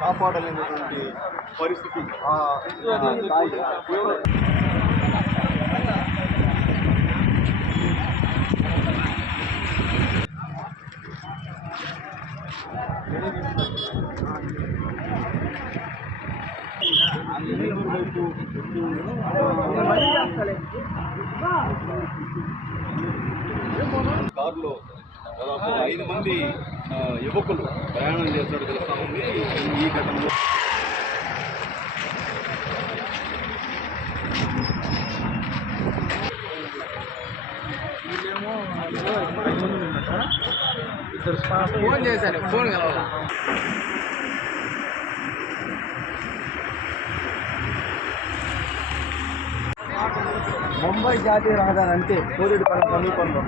కాపాడలేనటువంటి పరిస్థితి ఆ కారులో దాదాపు ఐదు మంది యువకులు ప్రయాణం చేస్తున్నట్టు తెలుస్తా ఉంది ఈ ఘటనలో. ఫోన్ చేశారు. ఫోన్ కలవాలా ముంబై జాతీయ రహదారి అంటే కోదేటి పనులు పనులు